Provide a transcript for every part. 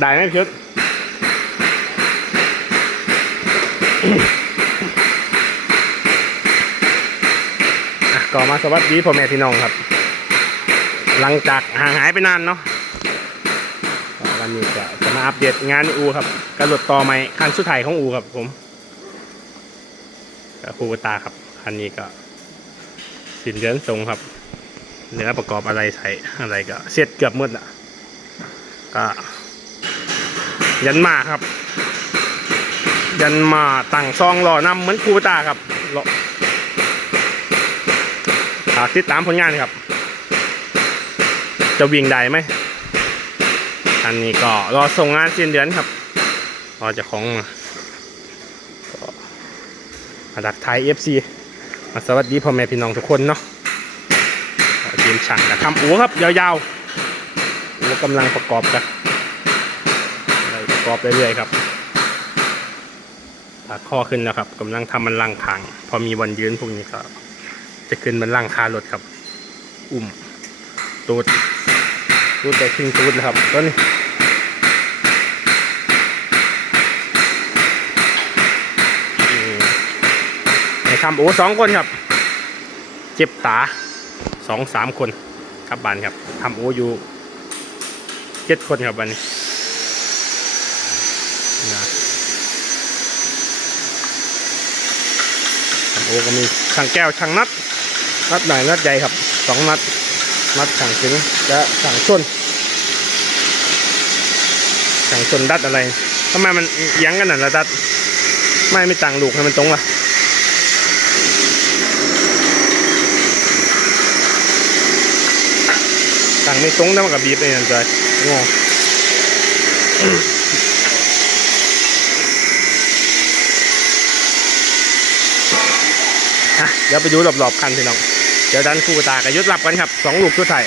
ได้ไหมพี่ชุดอะก็มาสวัสดีพ่อแม่พี่น้องครับ หลังจากห่างหายไปนานเนาะวันนี้จะจะมาอัปเดตงานอูครับกระโดดต่อไม้คันสุดท้ายของอูครับผมกับคูกตาครับคันนี้ก็ สินเดือนทรงครับเนื้อประกอบอะไรใส่อะไรก็เสร็จเกือบหมดอะก็ ยันมาครับ ยันมาตั้งซองรอนำเหมือนคูตาครับรอฝากติดตามผลงานครับ จะวิ่งได้ไหมอันนี้ก็รอส่งงานสิ้นเดือนครับรอจะของมาก็มาดักไทยเอฟซีมาสวัสดีพ่อแม่พี่น้องทุกคนเนาะก็ทีมช่างกับทำอูครับ ยาวๆอูกำลังประกอบกัน อะไรประกอบเรื่อยๆครับปากข้อขึ้นแล้วครับกำลังทำมันลังพังพอมีวันยืนพวกนี้ก็จะขึ้นมันล่างคารถครับ อุ้มตูดตูดแต่ครึ่งตูดนะครับตัวนี้ทำโอ้สองคนครับ เจ็บตาสองสามคนครับบานครับทำโออยู่เจ็ดคนครับวันนี้ นะโอ้ก็มีช่างแก้วช่างนัด นัดไหนนัดใหญ่ครับสองนัด นัดสั่งถึงและสั่งชนสั่งชนดัดอะไรทำไมมันเอียงกันน่ะละดัด ไม่ไม่ต่างลูกให้มันตรงล่ะต่างไม่ตรงแล้วมันกับบีบเลยนั่นใจงอะเดี๋ยวไปดูรอบๆคันพี่น้อง เดี๋ยวดันคู่ตากับยุดรับกันครับสองลูกชุดไทย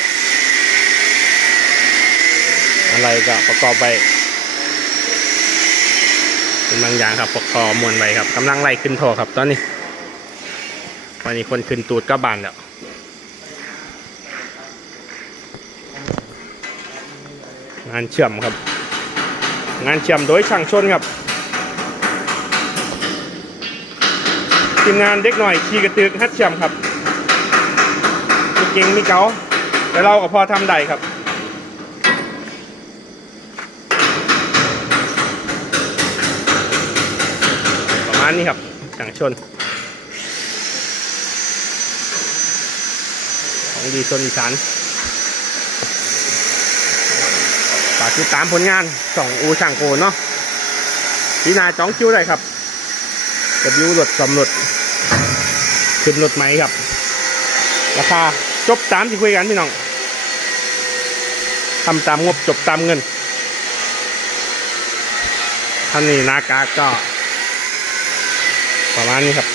อะไรก็ประกอบไปเป็นบางอย่างครับประกอบมวนไปครับกำลังไล่ขึ้นโทครับตอนนี้วันนี้คนขึ้นตูดก็บานแล้วงานเชื่อมครับ งานเชื่อมโดยช่างชนครับ ทีมงานเด็กหน่อยขี่กระตือกฮัดเชื่อมครับ มีเก่งมีเก๋าแต่เราก็พอทำได้ครับประมาณนี้ครับจังชน ของดีชนอีสานฝากติดตามผลงานสองอูช่างโกเนาะพี่นาจ้องคิวได้ครับกับยูรถสำรถ ขึ้นรถไหมครับ ราคาจบตามที่คุยกันพี่น้องทำตามงบจบตามเงินท่านนี้นากาก็ประมาณนี้ครับ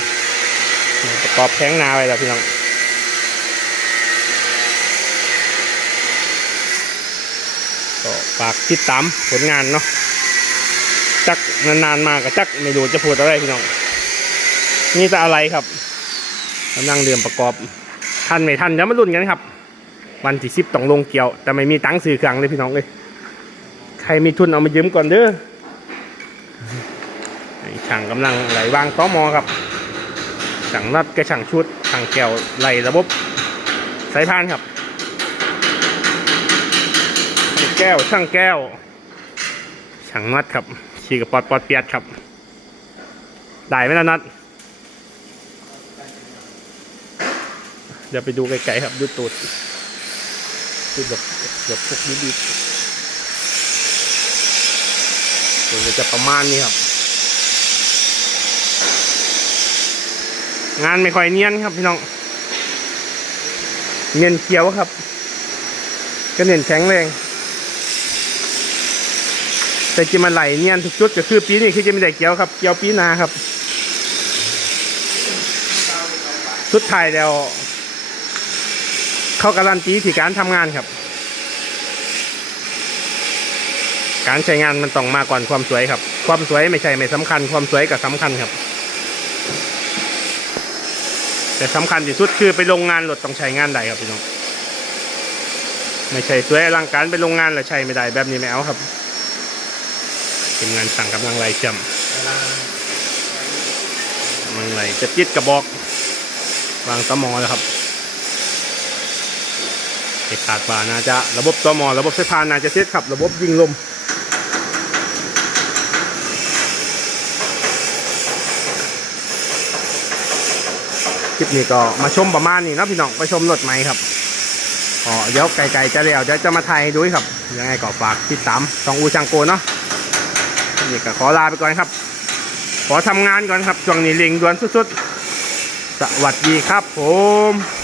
ประกอบแข้งนาไปแล้วพี่น้องก็ฝากติดตามผลงานเนาะจักนานๆมาก็จักไม่รู้จะพูดอะไรพี่น้อง นี่จะอะไรครับ กำลังเดือมประกอบทันไม่ทันเดี๋ยวมาลุ้นกันครับวันที่สิบต้องลงเกี่ยว แต่ไม่มีตังค์ซื้อเครื่องเลยพี่น้องเลยใครมีทุนเอามายืมก่อนเด้อช่างกำลังไหลวางต้อมอครับช่างนัดกับช่างชุดช่างแก้วไหลระบบสายพานครับช่างแก้วช่างแก้วช่างนัดครับขี่กับปอดปอดเปียดครับได้ไหมล่ะนัด เดี๋ยวไปดูไกลๆครับดูตูดตูดแบบแบบพวกนี้ดีตัวจะจะประมาณนี้ครับ งานไม่ค่อยเนียนครับพี่น้อง เนียนเขียวครับ ก็เนียนแข็งแรงแต่จะมาไหลเนียนทุกจุดก็คือปีนี้คือจะไม่ได้เกี่ยวครับเกี่ยวปีนาครับ สุดท้ายแล้ว เขาการันตีที่การทำงานครับ การใช้งานมันต้องมาก่อนความสวยครับ ความสวยไม่ใช่ไม่สำคัญ ความสวยก็สำคัญครับ แต่สำคัญที่สุดคือไปโรงงานรถต้องใช้งานได้ครับพี่น้องไม่ใช่สวยอลังการไปโรงงานแล้วใช้ไม่ได้แบบนี้ไม่เอาครับทีมงานสั่งกำลังไล่จำกำลังไล่จะจิตกระบอกวางตอมอแล้วครับ เอกขาดว่าน่าจะระบบตอมอระบบไฟฟ้าน่าจะเสร็จครับ ระบบยิงลมคลิปนี้ก็มาชมประมาณนี้นะพี่น้องไปชมรถไหมครับอ๋อเดี๋ยวไกลๆจะเรียวเดี๋ยวจะมาไทยด้วยครับ ยังไงก็ฝากติดตามสองอูจังโกเนาะนี่ก็ขอลาไปก่อนครับ ขอทำงานก่อนครับช่วงนี้เร่งด่วนสุดๆ สวัสดีครับผม